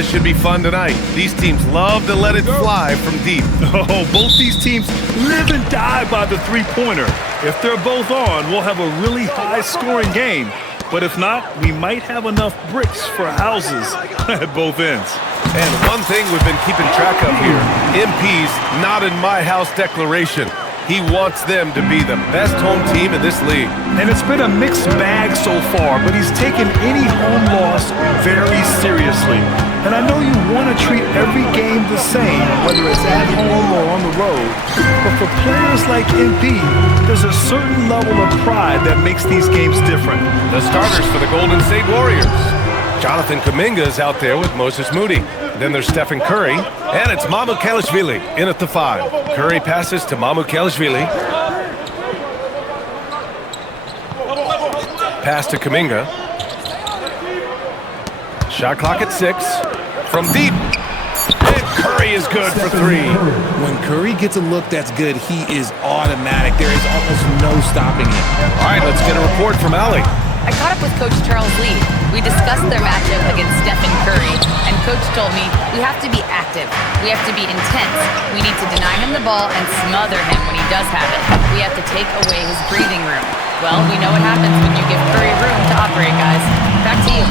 This should be fun tonight. These teams love to let it fly from deep. Oh, both these teams live and die by the three-pointer. If they're both on, we'll have a really high-scoring game. But if not, we might have enough bricks for houses at both ends. And one thing we've been keeping track of here, MP's not in my house declaration. He wants them to be the best home team in this league. And it's been a mixed bag so far, but he's taken any home loss very seriously. And I know you want to treat every game the same, whether it's at home or on the road. But for players like MP, there's a certain level of pride that makes these games different. The starters for the Golden State Warriors. Jonathan Kuminga is out there with Moses Moody. Then there's Stephen Curry, and it's MYCAREER in at the 5. Curry passes to MYCAREER. Pass to Kuminga. Shot clock at 6. From deep. And Curry is good for 3. When Curry gets a look that's good, he is automatic. There is almost no stopping him. All right, let's get a report from Allie. I caught up with Coach Charles Lee. We discussed their matchup against Stephen Curry, and Coach told me we have to be active. We have to be intense. We need to deny him the ball and smother him when he does have it. We have to take away his breathing room. Well, we know what happens when you give Curry room to operate, guys. Back to you.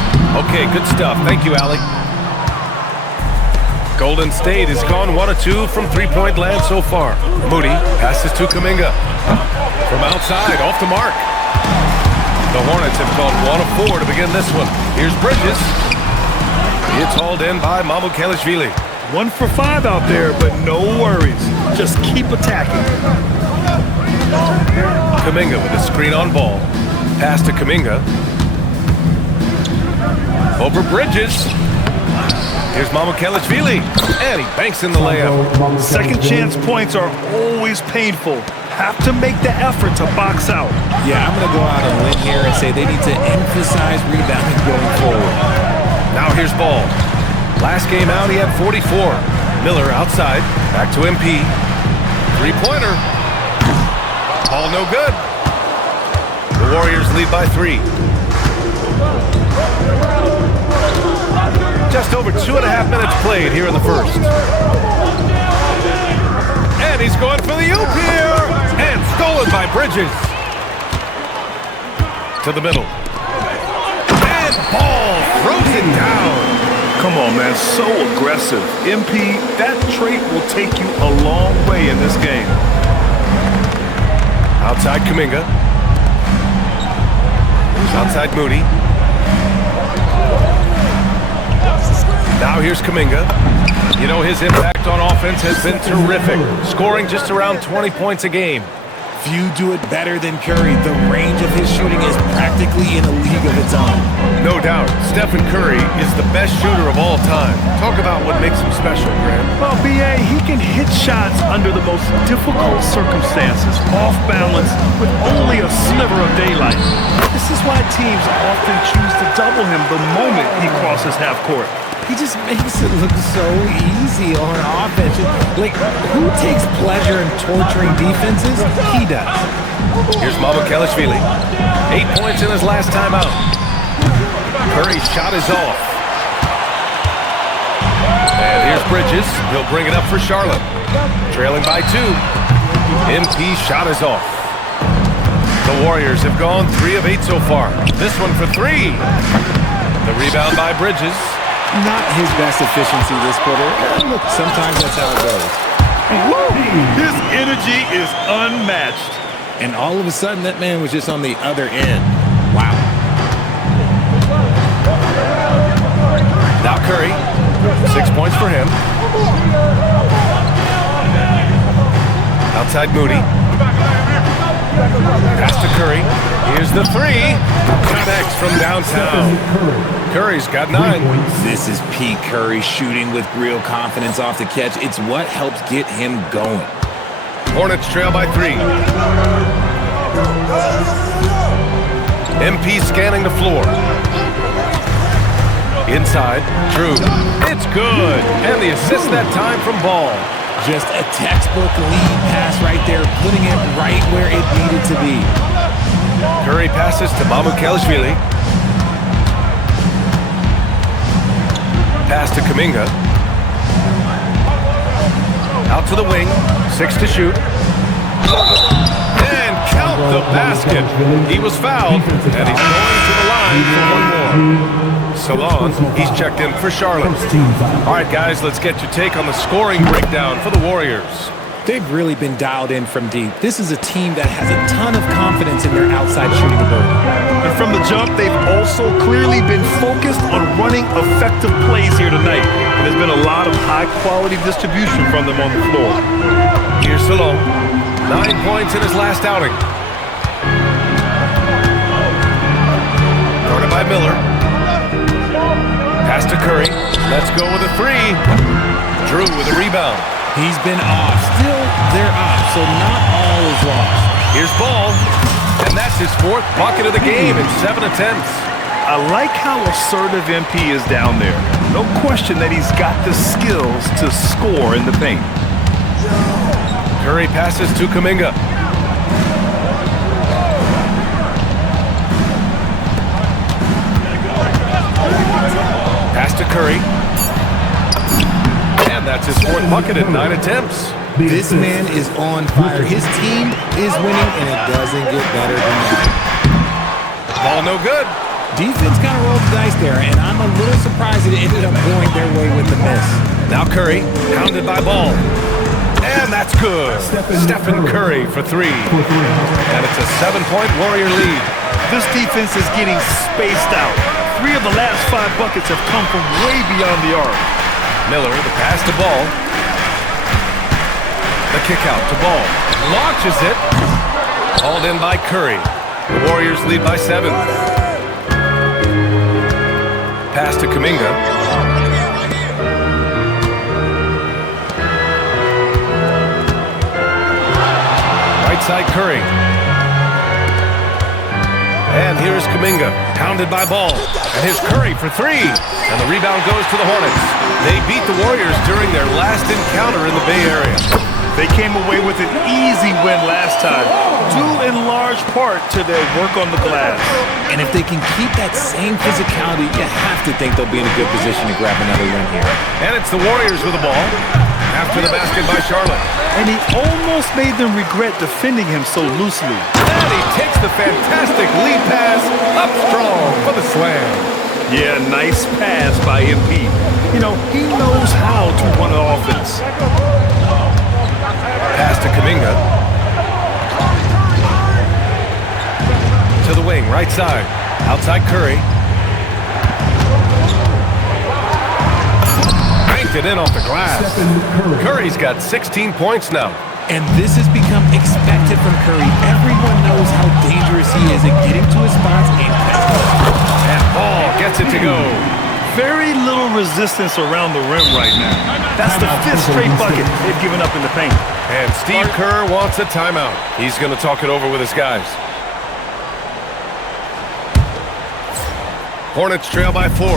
Okay, good stuff. Thank you, Allie. Golden State has gone 1 of 2 from three-point land so far. Moody passes to Kuminga. From outside, off the mark. The Hornets have gone 1 of 4 to begin this one. Here's Bridges. It's hauled in by MYCAREER. 1 for 5 out there, but no worries. Just keep attacking. Kuminga with a screen on ball. Pass to Kuminga. Over Bridges. Here's MYCAREER. And he banks in the layup. Second chance points are always painful. Have to make the effort to box out. Yeah, I'm going to go out on a limb here and say they need to emphasize rebounding going forward. Now here's Ball. Last game out, he had 44. Miller outside. Back to MP. Three-pointer. Ball no good. The Warriors lead by 3. Just over 2.5 minutes played here in the first. And he's going for the oop here. And stolen by Bridges. To the middle. And Ball throws it down. Come on, man, so aggressive. MP, that trait will take you a long way in this game. Outside Kuminga. Outside Moody. Now here's Kuminga. You know, his impact on offense has been terrific, scoring just around 20 points a game. Few do it better than Curry. The range of his shooting is practically in a league of its own. No doubt, Stephen Curry is the best shooter of all time. Talk about what makes him special, Grant. Well, B.A., he can hit shots under the most difficult circumstances, off balance, with only a sliver of daylight. This is why teams often choose to double him the moment he crosses half court. He just makes it look so easy on offense. Like, who takes pleasure in torturing defenses? He does. Here's MYCAREER. 8 points in his last time out. Curry's shot is off. And here's Bridges. He'll bring it up for Charlotte. Trailing by 2. MP's shot is off. The Warriors have gone 3 of 8 so far. This one for 3. The rebound by Bridges. Not his best efficiency this quarter. Look, sometimes that's how it goes. His energy is unmatched. And all of a sudden, that man was just on the other end. Wow. Now Curry. 6 points for him. Outside Moody. Pass to Curry. Here's the 3. Connects from downtown. Curry's got 9. This is peak Curry shooting with real confidence off the catch. It's what helps get him going. Hornets trail by 3. MP scanning the floor. Inside, Drew. It's good. And the assist that time from Ball. Just a textbook lead pass right there, putting it right where it needed to be. Curry passes to MYCAREER. Pass to Kuminga. Out to the wing. 6 to shoot. And count the basket. He was fouled, and he's going to the line for one more. Salon, he's checked in for Charlotte. All right, guys, let's get your take on the scoring breakdown for the Warriors. They've really been dialed in from deep. This is a team that has a ton of confidence in their outside shooting ability. And from the jump, they've also clearly been focused on running effective plays here tonight. And there's been a lot of high-quality distribution from them on the floor. Here's Salon. 9 points in his last outing. Guarded by Miller. Pass to Curry. Let's go with a 3. Drew with a rebound. He's been off. Still, they're off, so not all is lost. Here's Ball. And that's his 4th bucket of the game in 7 attempts. I like how assertive MP is down there. No question that he's got the skills to score in the paint. Curry passes to Kuminga. Pass to Curry. And that's his 4th bucket in 9 attempts. This man is on fire. His team is winning, and it doesn't get better than that. Ball no good. Defense kind of rolled the dice there, and I'm a little surprised it ended up going their way with the miss. Now Curry, hounded by Ball. And that's good. Stephen Curry for 3. And it's a 7-point Warrior lead. This defense is getting spaced out. 3 of the last 5 buckets have come from way beyond the arc. Miller, the pass to Ball. The kick out to Ball. Launches it. Hauled in by Curry. The Warriors lead by 7. Pass to Kuminga. Right side Curry. And here's Kuminga, pounded by Ball. And here's Curry for 3. And the rebound goes to the Hornets. They beat the Warriors during their last encounter in the Bay Area. They came away with an easy win last time, due in large part to their work on the glass. And if they can keep that same physicality, you have to think they'll be in a good position to grab another win here. And it's the Warriors with the ball after the basket by Charlotte. And he almost made them regret defending him so loosely. And he takes the fantastic lead pass up strong for the slam. Yeah, nice pass by MP. You know, he knows how to run an offense. Pass to Kuminga. To the wing, right side. Outside Curry. Banked it in off the glass. Curry's got 16 points now. And this has become expected from Curry. Everyone knows how dangerous he is at getting to his spots and catching. And Ball gets it to go. Very little resistance around the rim right now. That's the 5th straight bucket they've given up in the paint. And Steve Kerr wants a timeout. He's going to talk it over with his guys. Hornets trail by 4.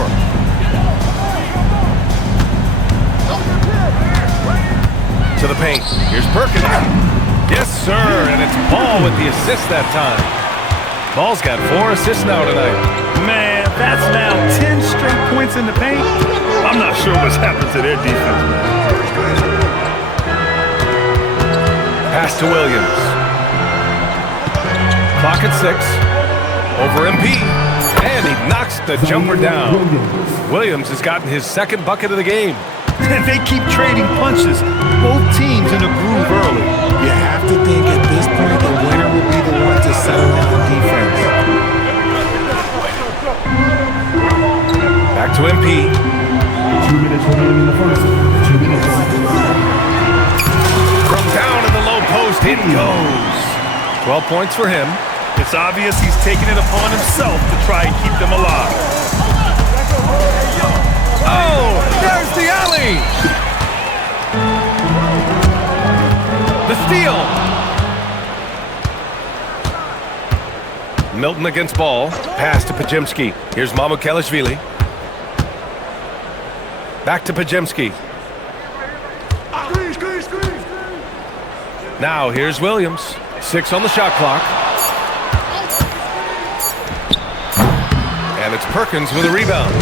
To the paint. Here's Perkins. Yes, sir. And it's Ball with the assist that time. Ball's got 4 assists now tonight. Man, that's now 10 straight points in the paint. I'm not sure what's happened to their defense, man. Pass to Williams. Clock at 6. Over MP. And he knocks the jumper down. Williams has gotten his 2nd bucket of the game. And they keep trading punches. Both teams in a groove early. You have to think at this point the winner will be the one to settle in on defense. Back to MP. 2 minutes remaining in the first. 2 minutes. From down in the low post, it goes. 12 points for him. It's obvious he's taking it upon himself to try and keep them alive. Oh, there's the alley. The steal. Milton against Ball. Pass to Pajemski. Here's Mamukelashvili. Back to Pajemski. Now here's Williams. 6 on the shot clock. And it's Perkins with a rebound.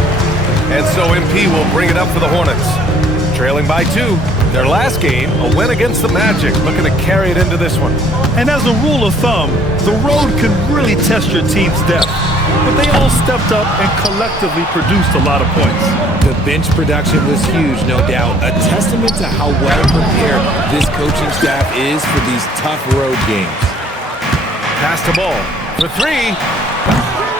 And so MP will bring it up for the Hornets. Trailing by 2. Their last game, a win against the Magic, looking to carry it into this one. And as a rule of thumb, the road can really test your team's depth. But they all stepped up and collectively produced a lot of points. The bench production was huge, no doubt. A testament to how well prepared this coaching staff is for these tough road games. Pass the ball for 3.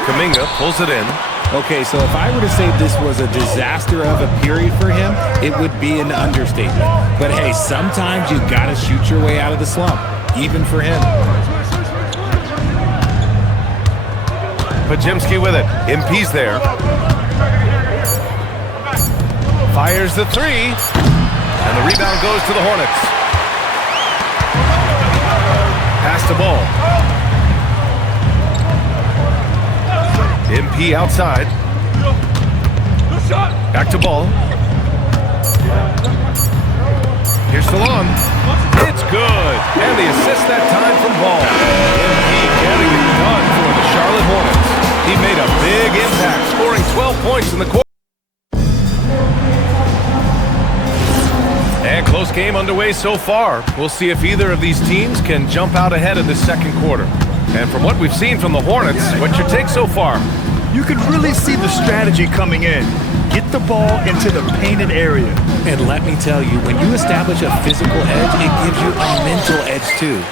Kuminga pulls it in. Okay, so if I were to say this was a disaster of a period for him, it would be an understatement. But hey, sometimes you gotta shoot your way out of the slump, even for him. Podziemski with it. MP's there. Fires the 3. And the rebound goes to the Hornets. Pass the ball. MP outside. Back to ball. Here's Salon. It's good. And the assist that time from Ball. MP getting it done for the Charlotte Hornets. He made a big impact, scoring 12 points in the quarter. And close game underway so far. We'll see if either of these teams can jump out ahead in the second quarter. And from what we've seen from the Hornets, what's your take so far? You can really see the strategy coming in. Get the ball into the painted area. And let me tell you, when you establish a physical edge, it gives you a mental edge too.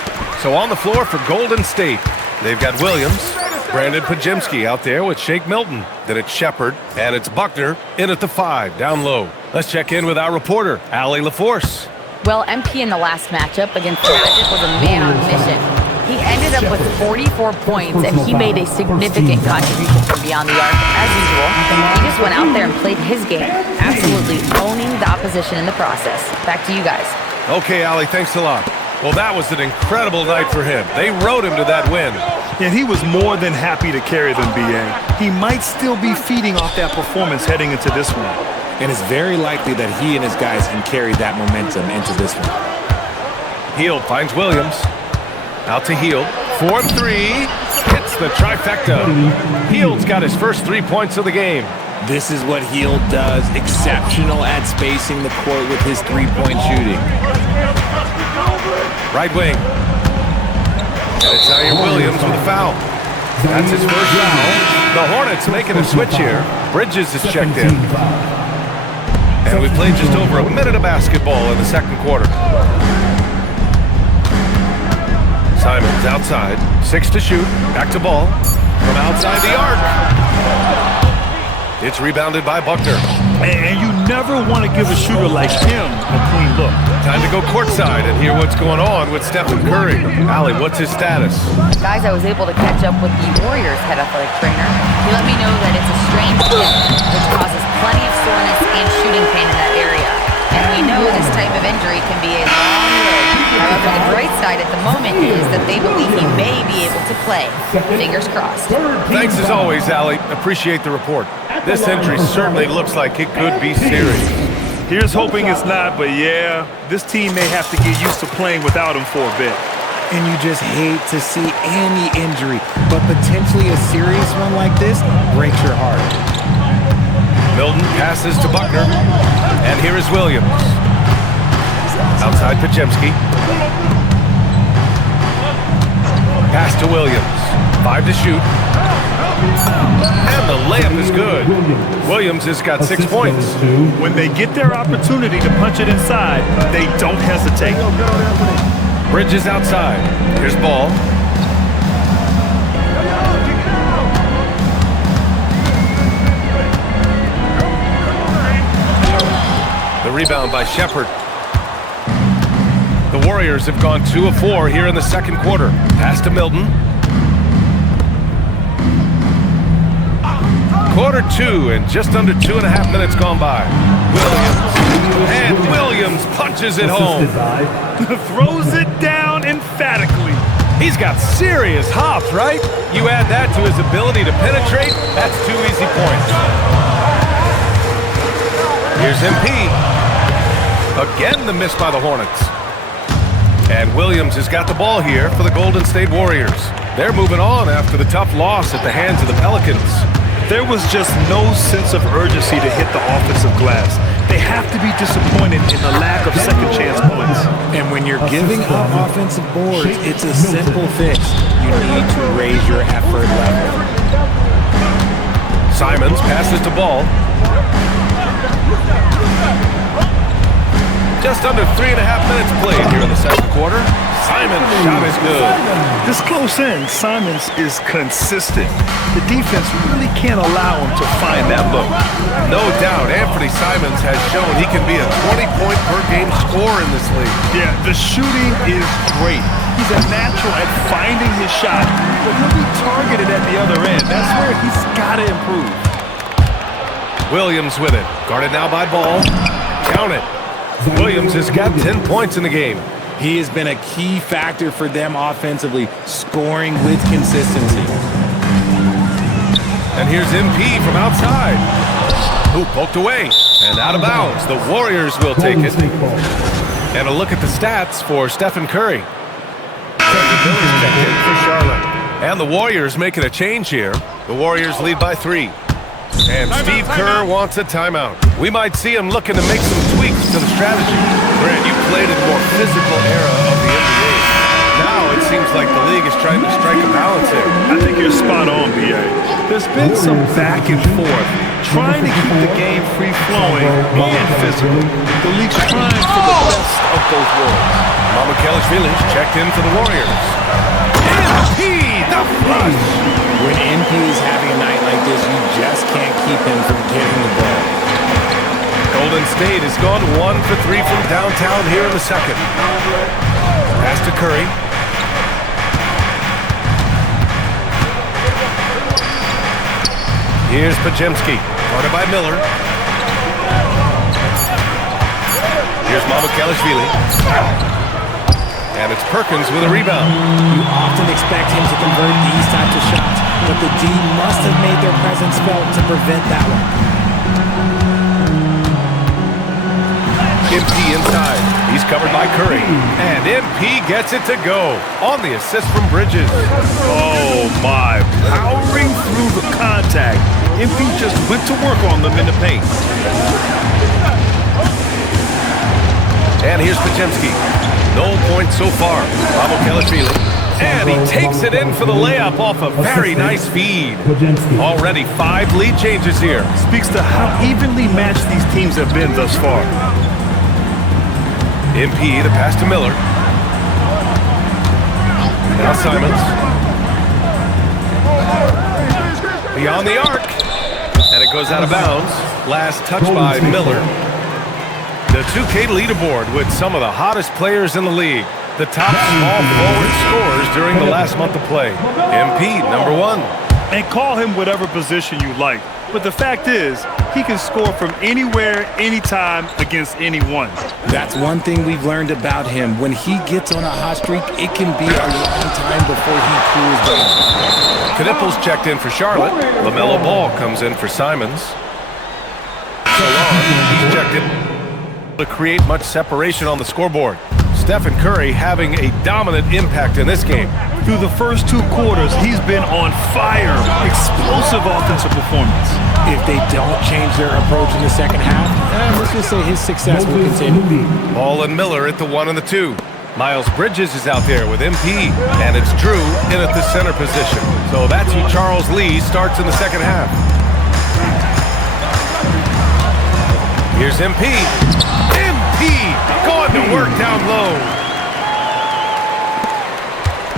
So on the floor for Golden State, they've got Williams, Brandon Podziemski out there with Shake Milton. Then it's Shepard, and it's Buckner in at the 5, down low. Let's check in with our reporter, Allie LaForce. Well, MP in the last matchup against the Magic was a man on a mission. He ended up with 44 points, and he made a significant contribution from beyond the arc, as usual. He just went out there and played his game, absolutely owning the opposition in the process. Back to you guys. Okay, Allie, thanks a lot. Well, that was an incredible night for him. They rode him to that win. And he was more than happy to carry them, B.A. He might still be feeding off that performance heading into this one. And it's very likely that he and his guys can carry that momentum into this one. Hield finds Williams. Out to Hield. 4-3. Hits the trifecta. Hield's got his first 3 points of the game. This is what Hield does. Exceptional at spacing the court with his three-point shooting. Right wing. And it's Zion Williams with a foul. That's his first foul. The Hornets making a switch here. Bridges is checked in. And we played just over a minute of basketball in the second quarter. Simon's outside. 6 to shoot. Back to ball. From outside the arc. It's rebounded by Buckner. And you never want to give a shooter like him a clean look. Time to go courtside and hear what's going on with Stephen Curry. Allie, what's his status? Guys, I was able to catch up with the Warriors head athletic trainer. He let me know that it's a strained hip, which causes plenty of soreness and shooting pain in that area. And we know this type of injury can be a long road. However, the bright side at the moment is that they believe he may be able to play. Fingers crossed. Thanks as always, Allie. Appreciate the report. This injury certainly looks like it could be serious. Here's hoping it's not, but yeah, this team may have to get used to playing without him for a bit. And you just hate to see any injury, but potentially a serious one like this breaks your heart. Milton passes to Buckner, and here is Williams. Outside Podziemski. Pass to Williams. 5 to shoot. And the layup is good. Williams has got 6 points. When they get their opportunity to punch it inside, they don't hesitate. Bridges outside. Here's Ball. The rebound by Shepard. The Warriors have gone 2 of 4 here in the second quarter. Pass to Milton. Quarter 2 and just under 2.5 minutes gone by. Williams. And Williams punches it home. Throws it down emphatically. He's got serious hops, right? You add that to his ability to penetrate, that's 2 easy points. Here's MP. Again, the miss by the Hornets. And Williams has got the ball here for the Golden State Warriors. They're moving on after the tough loss at the hands of the Pelicans. There was just no sense of urgency to hit the offensive glass. They have to be disappointed in the lack of second chance points. And when you're giving up offensive boards, it's a simple fix. You need to raise your effort level. Simons passes to Ball. Just under 3.5 minutes played here in the second quarter. Simons' shot is good. This close in, Simons is consistent. The defense really can't allow him to find that look. No doubt, Anthony Simons has shown he can be a 20-point-per-game scorer in this league. Yeah, the shooting is great. He's a natural at finding his shot, but he'll be targeted at the other end. That's where he's got to improve. Williams with it. Guarded now by Ball. Count it. Williams has got 10 points in the game. He has been a key factor for them offensively, scoring with consistency. And here's MP from outside. Who poked away and out of bounds. The Warriors will take it. And a look at the stats for Stephen Curry. Checked in for Charlotte. And the Warriors making a change here. The Warriors lead by 3. And Steve Kerr wants a timeout. We might see him looking to make some tweaks to the strategy. Grant, you played in a more physical era of the NBA. Now it seems like the league is trying to strike a balance here. I think you're spot on, B.A. There's been some back and forth, trying to keep the game free-flowing and physical. The league's trying for the best of both worlds. MYCAREER checked in for the Warriors. MP, the flush! When MP is having a night like this, you just can't keep him from getting the ball. Golden State has gone 1 for 3 from downtown here in the second. Pass to Curry. Here's Pajemski, guarded by Miller. Here's MYCAREER. And it's Perkins with a rebound. You often expect him to convert these types of shots, but the D must have made their presence felt to prevent that one. MP inside. He's covered by Curry. And MP gets it to go on the assist from Bridges. Oh, my. Powering through the contact. MP just went to work on them in the paint. And here's Pajemski. No points so far. MYCAREER. And he takes it in for the layup off a very nice feed. Already 5 lead changes here. Speaks to how evenly matched these teams have been thus far. MP, the pass to Miller. Now Simons. Beyond the arc. And it goes out of bounds. Last touch by Miller. The 2K leaderboard with some of the hottest players in the league. The top small forward scorers during the last month of play. MP, number 1. And call him whatever position you like. But the fact is, he can score from anywhere, anytime, against anyone. That's one thing we've learned about him. When he gets on a hot streak, it can be a long time before he cools down. Knipples checked in for Charlotte. LaMelo Ball comes in for Simons. Salon, he's checked in to create much separation on the scoreboard. Stephen Curry having a dominant impact in this game. Through the first 2 quarters, he's been on fire. Explosive offensive performance. If they don't change their approach in the second half, let's just say his success will continue. Ball and Miller at the 1 and the 2. Miles Bridges is out there with MP, and it's Drew in at the center position. So that's who Charles Lee starts in the second half. Here's MP. MP going to work down low.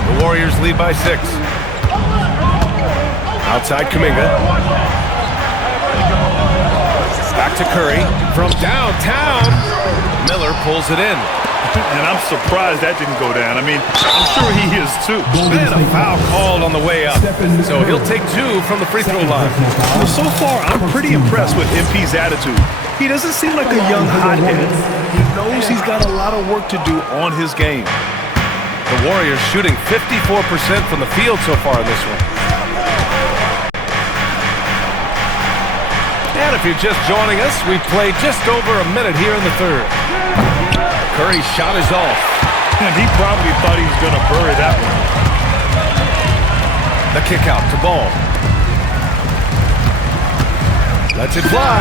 The Warriors lead by 6. Outside Kuminga. Back to Curry from downtown. Miller pulls it in. And I'm surprised that didn't go down. I mean, I'm sure he is too. And a foul called on the way up. So he'll take 2 from the free throw line. Well, so far, I'm pretty impressed with MP's attitude. He doesn't seem like a young hothead. He knows he's got a lot of work to do on his game. The Warriors shooting 54% from the field so far in this one. And if you're just joining us, we've played just over a minute here in the third. Curry's shot is off. And he probably thought he was going to bury that one. The kick out to Ball. Lets it fly.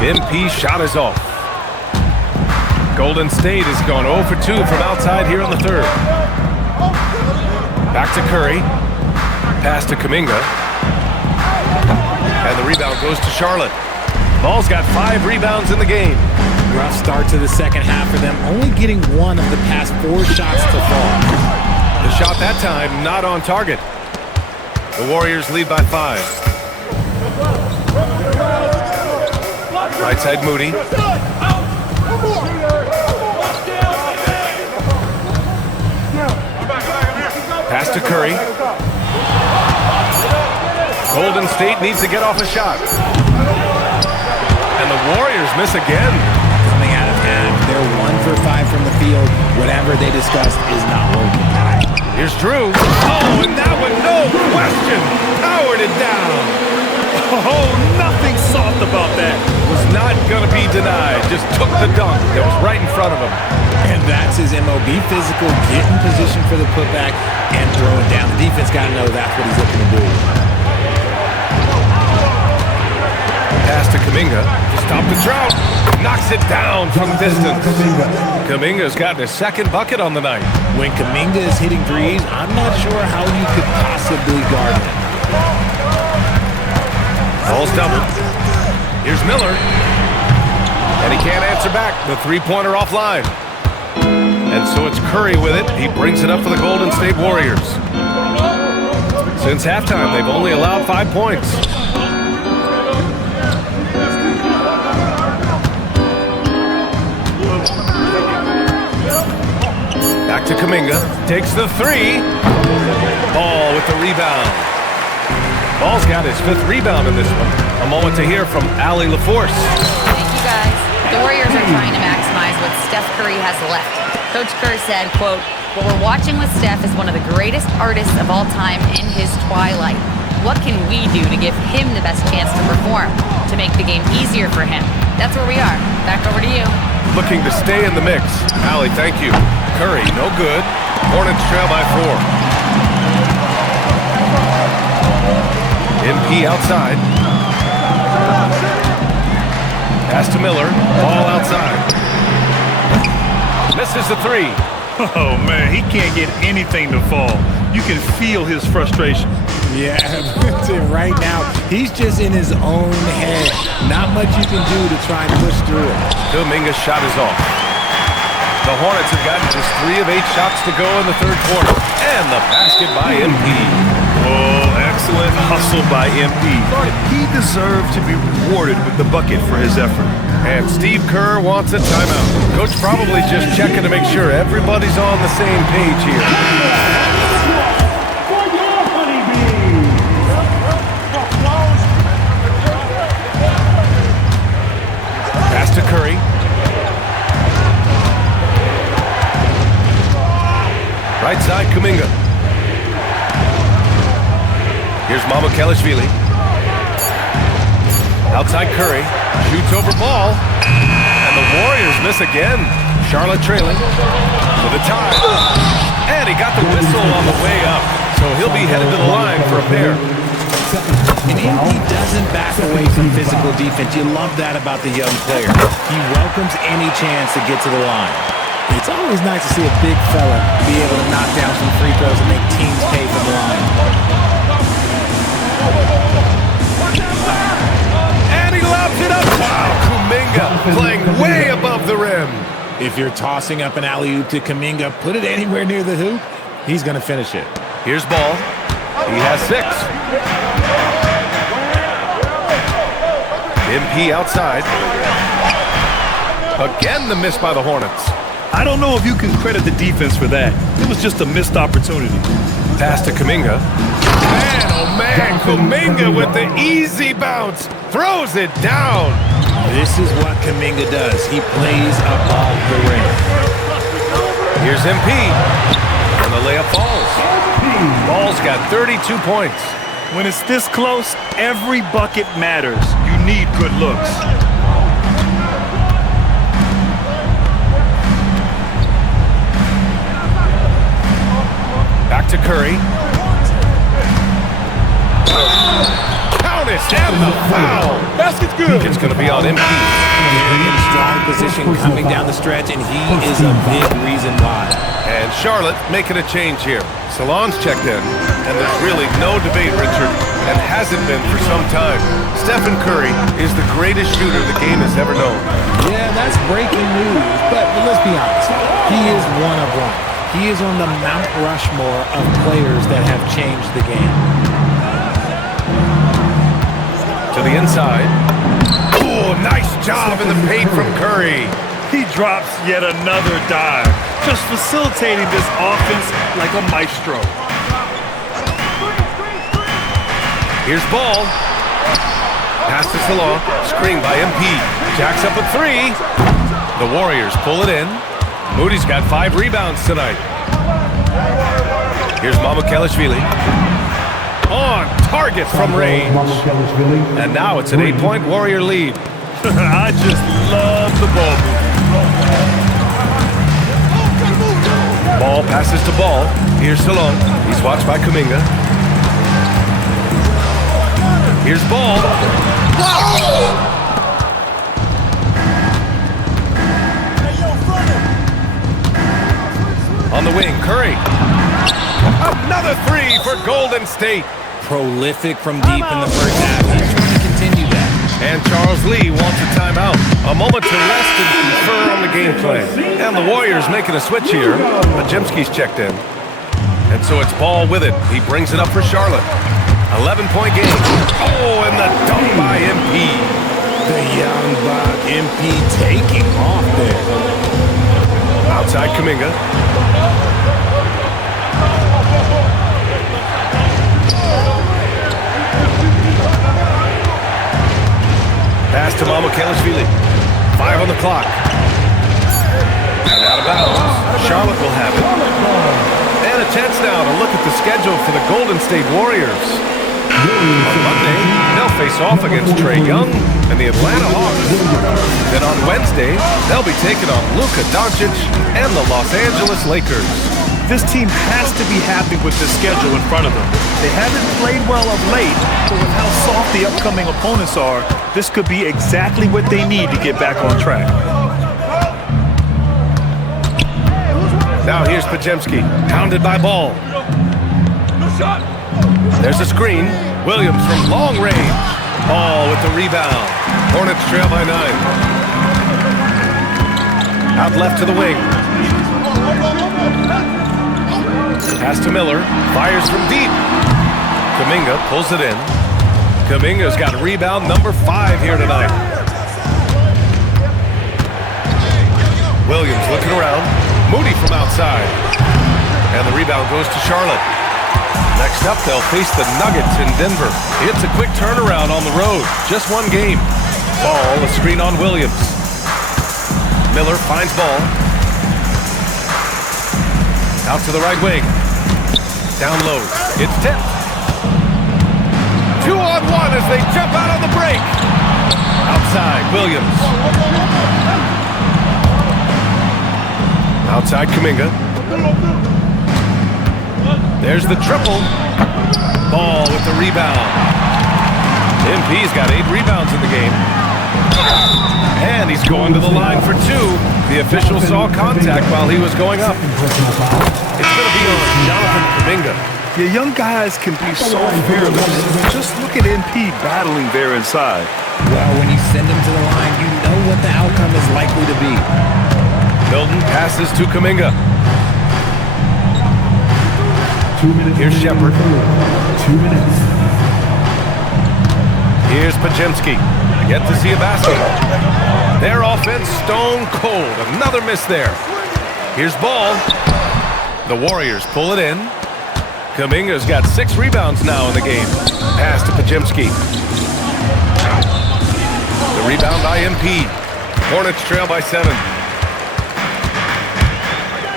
MP shot is off. Golden State has gone 0 for 2 from outside here in the third. Back to Curry. Pass to Kuminga. And the rebound goes to Charlotte. Ball's got 5 rebounds in the game. Rough start to the second half for them, only getting 1 of the past 4 shots to fall. The shot that time not on target. The Warriors lead by 5. Right side Moody. Pass to Curry. Golden State needs to get off a shot. And the Warriors miss again. Coming out of half, they're 1 for 5 from the field. Whatever they discussed is not working. Here's Drew. Oh, and that one, no question, powered it down. Oh, nothing soft about that. Was not going to be denied. Just took the dunk that was right in front of him. And that's his MO. Be physical, get in position for the putback, and throw it down. The defense got to know that's what he's looking to do. Pass to Kuminga to stop the drought. Knocks it down from distance. Kuminga's gotten his second bucket on the night. When Kuminga is hitting threes, I'm not sure how you could possibly guard him. Ball's doubled. Here's Miller. And he can't answer back. The three-pointer offline. And so it's Curry with it. He brings it up for the Golden State Warriors. Since halftime, they've only allowed 5 points. Back to Kuminga. Takes the 3. Ball with the rebound. Ball's got his 5th rebound in this one. A moment to hear from Allie LaForce. Thank you, guys. The Warriors are trying to maximize what Steph Curry has left. Coach Kerr said, quote, "What we're watching with Steph is one of the greatest artists of all time in his twilight. What can we do to give him the best chance to perform, to make the game easier for him?" That's where we are. Back over to you. Looking to stay in the mix. Allie, thank you. Curry, no good. Hornets trail by 4. MP outside. Pass to Miller. Ball outside. Misses the 3. Oh, man, he can't get anything to fall. You can feel his frustration. Yeah, right now, he's just in his own head. Not much you can do to try and push through it. Kuminga's shot is off. The Hornets have gotten just 3 of 8 shots to go in the third quarter. And the basket by MP. Oh, excellent hustle by MP. He deserved to be rewarded with the bucket for his effort. And Steve Kerr wants a timeout. Coach probably just checking to make sure everybody's on the same page here. Pass to Curry. Right side, Kuminga. Here's Kelishvili. Outside Curry. Shoots over ball. And the Warriors miss again. Charlotte trailing. For the tie. And he got the whistle on the way up. So he'll be headed to the line for a pair. And MP doesn't back away from physical defense. You love that about the young player. He welcomes any chance to get to the line. It's always nice to see a big fella be able to knock down some free throws and make teams pay for the line. And he lobs it up. Wow, Kuminga playing way above the rim. If you're tossing up an alley-oop to Kuminga, put it anywhere near the hoop, he's going to finish it. Here's Ball. He has 6. MP outside. Again, the miss by the Hornets. I don't know if you can credit the defense for that. It was just a missed opportunity. Pass to Kuminga. Man, oh man, Kuminga with the easy bounce. Throws it down. This is what Kuminga does. He plays above the rim. Here's MP. And the layup falls. Ball's got 32 points. When it's this close, every bucket matters. You need good looks. Back to Curry. Honest and the foul. Basket's good. It's going to be on MP. Very in strong position coming down the stretch, and he is a big reason why. And Charlotte making a change here. Salon's checked in, and there's really no debate, Richard, and hasn't been for some time. Stephen Curry is the greatest shooter the game has ever known. Yeah, that's breaking news, but let's be honest. He is one of one. He is on the Mount Rushmore of players that have changed the game. To the inside. Oh, nice job in the paint from Curry. He drops yet another dive, just facilitating this offense like a maestro. Here's ball. Pass to Salon. Screen by MP. Jacks up a three. The Warriors pull it in. Moody's got 5 rebounds tonight. Here's MYCAREER. On target from range. And now it's an 8-point Warrior lead. I just love the ball movement. Ball passes to Ball. Here's Salon. He's watched by Kuminga. Here's Ball. On the wing, Curry. Another three for Golden State. Prolific from deep in the first half. He's trying to continue that. And Charles Lee wants a timeout. A moment to rest and confer on the game plan. And the Warriors making a switch here. Pajemski's checked in. And so it's Ball with it. He brings it up for Charlotte. 11-point game. Oh, and the dunk by MP. The young buck MP taking off there. Outside Kuminga. Pass to MYCAREER. 5 on the clock. And out of bounds. Charlotte will have it. And a chance now to look at the schedule for the Golden State Warriors. On Monday, they'll face off against Trae Young and the Atlanta Hawks. Then on Wednesday, they'll be taking on Luka Doncic and the Los Angeles Lakers. This team has to be happy with the schedule in front of them. They haven't played well of late, but with how soft the upcoming opponents are, this could be exactly what they need to get back on track. Now here's Pajemski, pounded by Ball. There's a screen. Williams from long range. Ball with the rebound. Hornets trail by 9. Out left to the wing. Pass to Miller. Fires from deep. Kuminga pulls it in. Kuminga's got rebound number 5 here tonight. Williams looking around. Moody from outside. And the rebound goes to Charlotte. Next up, they'll face the Nuggets in Denver. It's a quick turnaround on the road. Just one game. Ball, a screen on Williams. Miller finds Ball. Out to the right wing. Down low. It's tipped. 2-on-1 as they jump out on the break. Outside, Williams. Outside, Kuminga. There's the triple. Ball with the rebound. MP's got 8 rebounds in the game. And he's going to the line for 2. The official saw contact while he was going up. It's going to be on Jonathan Kuminga. Your young guys can be so fearless. Just look at MP battling there inside. Well, when you send him to the line, you know what the outcome is likely to be. Milton passes to Kuminga. 2 minutes. Here's Shepard. 2 minutes. Here's Pajemski. Yet to see a basket. Their offense stone cold. Another miss there. Here's Ball. The Warriors pull it in. Kuminga's got 6 rebounds now in the game. Pass to Pajemski. The rebound by MP. Hornets trail by 7.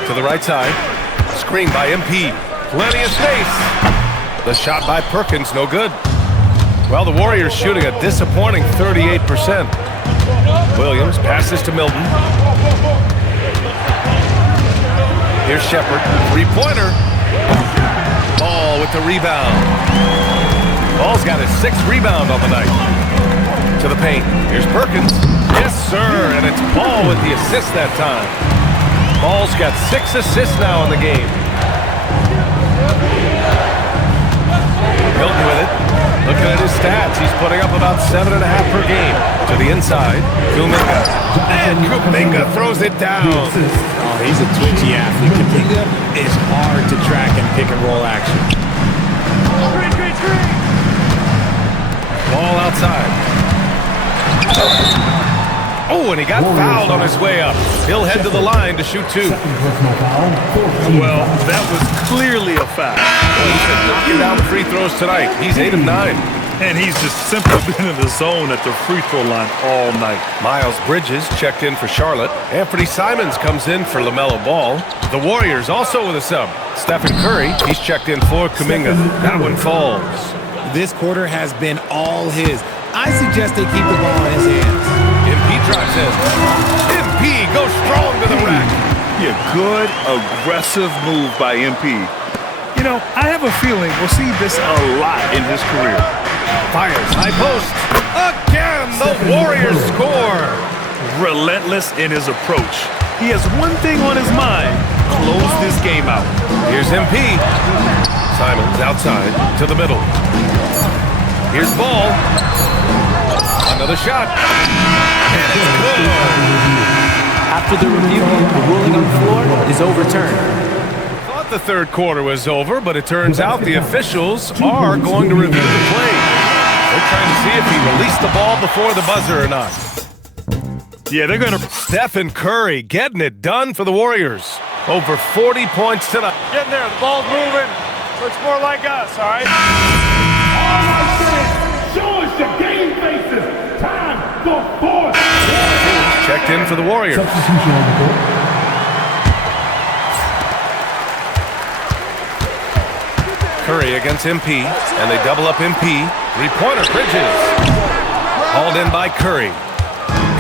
To the right side. Screen by MP. Plenty of space. The shot by Perkins, no good. Well, the Warriors shooting a disappointing 38%. Williams passes to Milton. Here's Shepard. 3-pointer. Ball with the rebound. Ball's got his 6th rebound on the night. To the paint. Here's Perkins. Yes, sir. And it's Ball with the assist that time. Ball's got 6 assists now in the game. Hilton with it. Looking at his stats, he's putting up about 7.5 per game. To the inside, Kuminga. And Kuminga throws it down. Oh, he's a twitchy athlete. Kuminga is hard to track in pick-and-roll action. Ball outside. Oh, and he got fouled on his way up. He'll head to the line to shoot 2. Well, that was clearly a foul. Well, he's been knocking down free throws tonight. He's 8 of 9. And he's just simply been in the zone at the free throw line all night. Miles Bridges checked in for Charlotte. Anthony Simons comes in for LaMelo Ball. The Warriors also with a sub. Stephen Curry, he's checked in for Kuminga. That one falls. This quarter has been all his. I suggest they keep the ball in his hands. MP drives in. MP goes strong to the rack. Yeah, good, aggressive move by MP. You know, I have a feeling we'll see this a lot in his career. Fires high post. Again, the Warriors score. Relentless in his approach. He has one thing on his mind. Close this game out. Here's MP. Simons outside to the middle. Here's Ball. Another shot. And it's good. After the review, the ruling on the floor is overturned. Thought the third quarter was over, but it turns out the officials are going to review the play. They're trying to see if he released the ball before the buzzer or not. Yeah, they're going to... Stephen Curry getting it done for the Warriors. Over 40 points tonight. Getting there. The ball's moving. Looks more like us, all right? All right, fans, show us your game faces. Time for fourth. Checked in for the Warriors. Substitution on the court. Curry against MP, and they double up MP. Three-pointer, Bridges. Hauled in by Curry.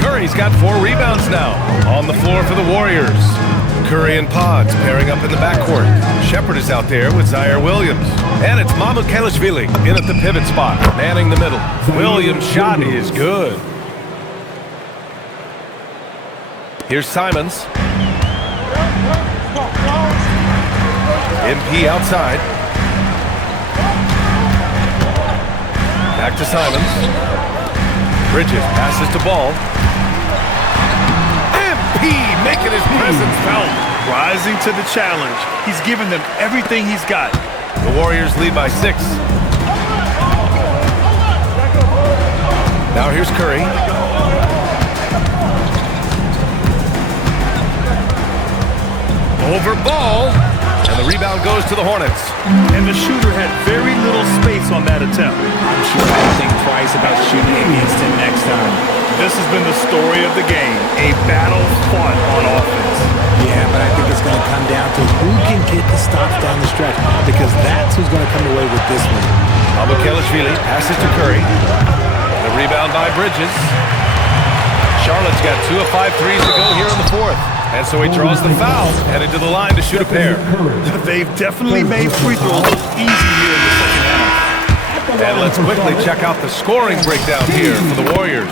Curry's got 4 rebounds now on the floor for the Warriors. Curry and Pods pairing up in the backcourt. Shepard is out there with Zaire Williams. And it's MYCAREER in at the pivot spot, manning the middle. Williams' shot is good. Here's Simons. MP outside. Back to Simons. Bridges passes to Ball. MP making his presence felt. Rising to the challenge. He's given them everything he's got. The Warriors lead by 6. Now here's Curry. Over Ball. And the rebound goes to the Hornets. And the shooter had very little space on that attempt. I'm sure I'll think twice about shooting against him next time. This has been the story of the game. A battle fought on offense. Yeah, but I think it's going to come down to who can get the stops down the stretch, because that's who's going to come away with this one. MYCAREER passes to Curry. The rebound by Bridges. Charlotte's got 2 of 5 threes to go here in the 4th. And so he draws the foul, headed to the line to shoot a pair. They've definitely made free throws easy here in the second half. And let's quickly check out the scoring breakdown here for the Warriors.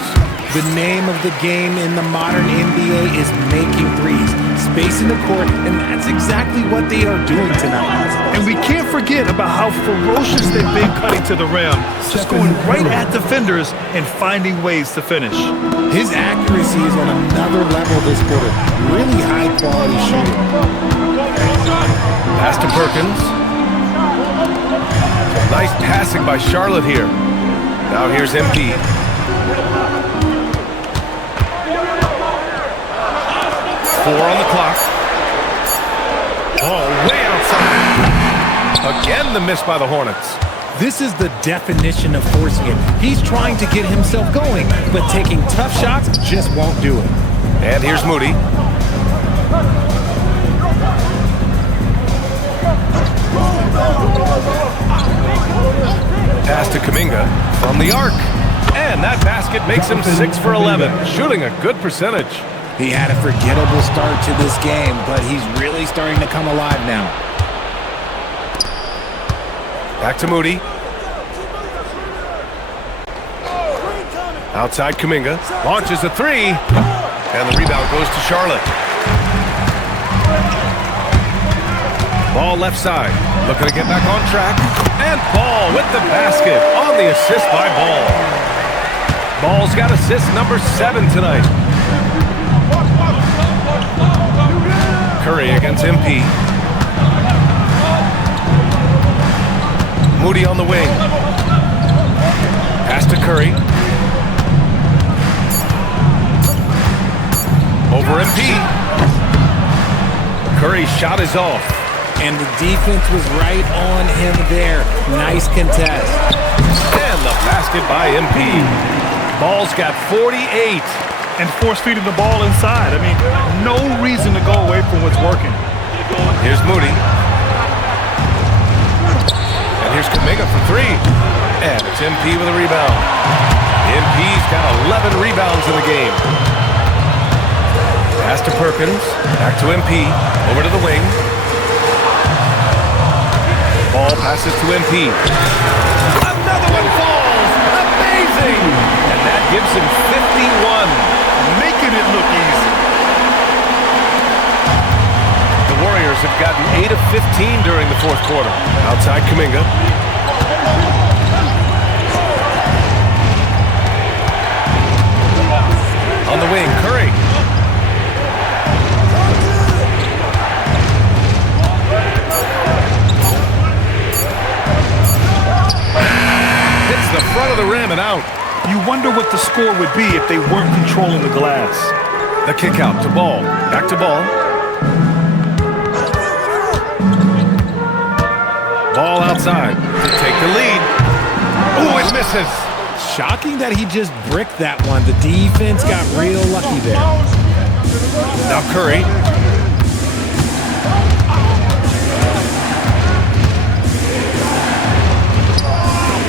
The name of the game in the modern NBA is making threes, spacing the court, and that's exactly what they are doing tonight. And we can't forget about how ferocious they've been cutting to the rim, just going right at defenders and finding ways to finish. His accuracy is on another level this quarter. Really high-quality shooting. Pass to Perkins. Nice passing by Charlotte here. Now here's MP. Four on the clock. Oh, way outside. Again, the miss by the Hornets. This is the definition of forcing it. He's trying to get himself going, but taking tough shots just won't do it. And here's Moody. Pass to Kuminga from the arc. And that basket makes him 6 for 11, shooting a good percentage. He had a forgettable start to this game, but he's really starting to come alive now. Back to Moody. Outside Kuminga. Launches a three. And the rebound goes to Charlotte. Ball left side. Looking to get back on track. And Ball with the basket on the assist by Ball. Ball's got assist number 7 tonight. Curry against MP. Moody on the wing. Pass to Curry. Over MP. Curry's shot is off. And the defense was right on him there. Nice contest. And the basket by MP. Ball's got 48. And force-feeding the ball inside. I mean, no reason to go away from what's working. Here's Moody. And here's Kuminga for 3. And it's MP with a rebound. MP's got 11 rebounds in the game. Pass to Perkins. Back to MP. Over to the wing. Ball passes to MP. Another one falls. Amazing. And that gives him 51. Making it look easy. The Warriors have gotten 8 of 15 during the fourth quarter. Outside Kuminga. On the wing, Curry. Hits the front of the rim and out. You wonder what the score would be if they weren't controlling the glass. The kick out to Ball. Back to Ball. Ball outside to take the lead. Oh, it misses. Shocking that he just bricked that one. The defense got real lucky there. Now Curry.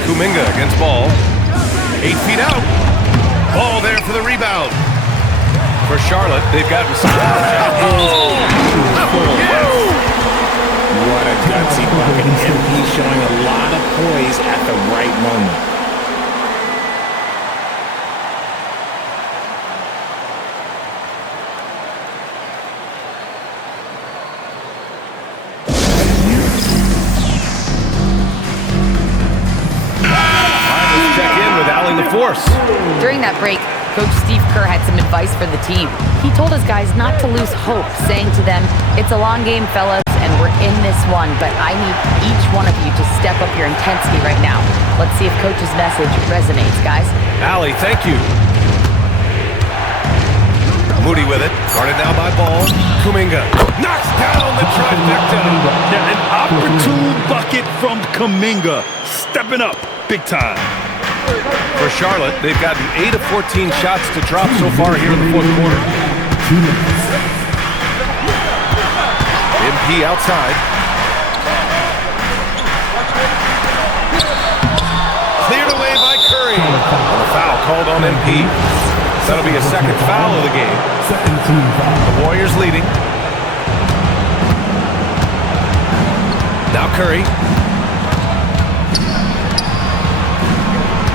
Kuminga against Ball. 8 feet out. Ball there for the rebound. For Charlotte, they've got... What a gutsy bucket. MP showing a lot of poise at the right moment. Force. During that break, Coach Steve Kerr had some advice for the team. He told his guys not to lose hope, saying to them, "It's a long game, fellas, and we're in this one, but I need each one of you to step up your intensity right now." Let's see if Coach's message resonates, guys. Allie, thank you. Moody with it. Guarded now by Ball. Kuminga knocks down the trifecta. Yeah, an opportune bucket from Kuminga. Stepping up big time. For Charlotte, they've gotten 8 of 14 shots to drop so far here in the fourth quarter. MP outside. Cleared away by Curry. And a foul called on MP. That'll be a second foul of the game. The Warriors leading. Now Curry.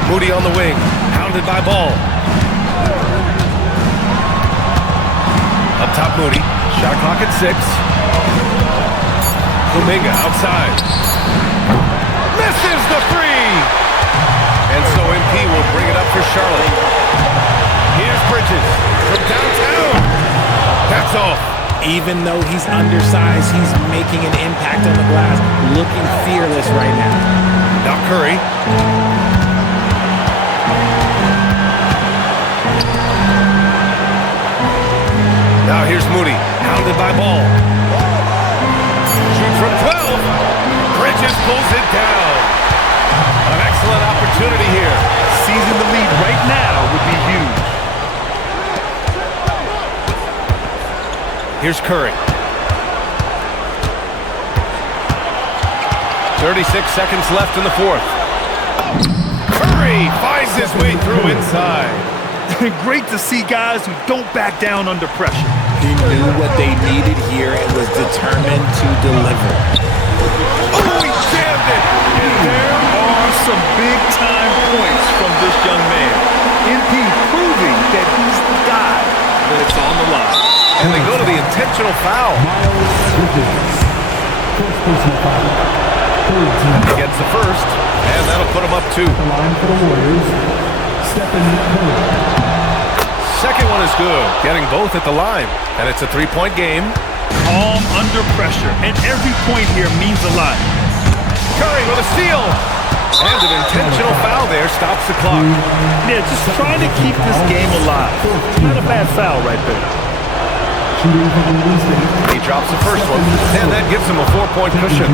Moody on the wing, hounded by Ball. Up top, Moody. Shot clock at 6. Kuminga outside. Misses the 3! And so MP will bring it up for Charlotte. Here's Bridges from downtown. That's off. Even though he's undersized, he's making an impact on the glass. Looking fearless right now. Now Curry. Now here's Moody, hounded by Ball. Shoots from 12. Bridges pulls it down. An excellent opportunity here. Seizing the lead right now would be huge. Here's Curry. 36 seconds left in the fourth. Curry finds his way through inside. Great to see guys who don't back down under pressure. He knew what they needed here and was determined to deliver. Oh, he jammed it! And there are some big-time points from this young man. MP proving that he's the guy when it's on the line. And they go to the intentional foul. He gets the first, and that'll put him up 2. Second one is good, getting both at the line. And it's a 3-point game. Calm under pressure, and every point here means a lot. Curry with a steal. And an intentional foul there stops the clock. Yeah, just trying to keep this game alive. Not a bad foul right there. He drops the first one, and that gives him a 4-point cushion.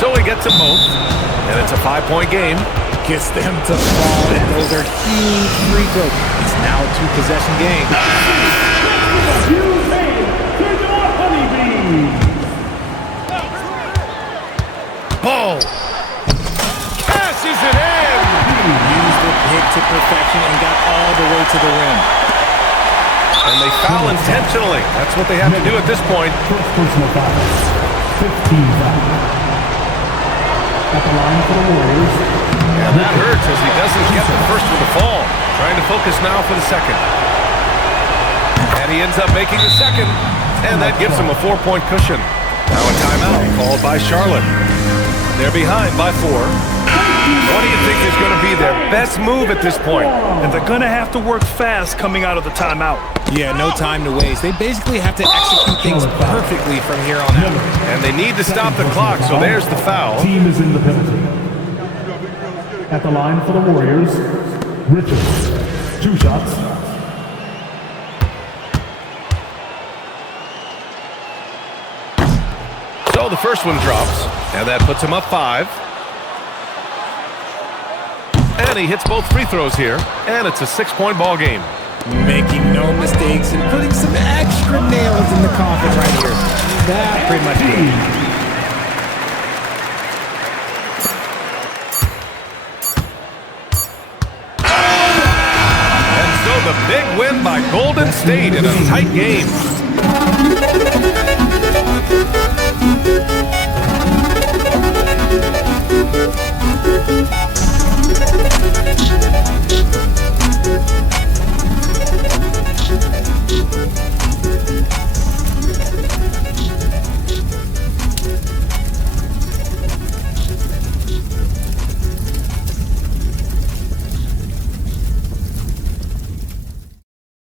So he gets them both, and it's a 5-point game. Gets them to fall, and those are huge free throws. It's now a 2-possession game. Ball. Passes it in. Used the pick to perfection and got all the way to the rim. And they foul intentionally. That's what they have to do at this point. First personal foul. 15 foul. At the line for the Warriors. And that hurts as he doesn't get the first one to fall. Trying to focus now for the second. And he ends up making the second. And that gives him a 4-point cushion. Now a timeout called by Charlotte. They're behind by 4. What do you think is going to be their best move at this point? And they're going to have to work fast coming out of the timeout. Yeah, no time to waste. They basically have to execute things perfectly from here on out. And they need to stop the clock, so there's the foul. Team is in the penalty. At the line for the Warriors, Richards. 2 shots. So the first one drops, and that puts him up 5. And he hits both free throws here, and it's a 6-point ball game. Making no mistakes and putting some extra nails in the coffin right here. That pretty much did it. And so the big win by Golden State in a tight game.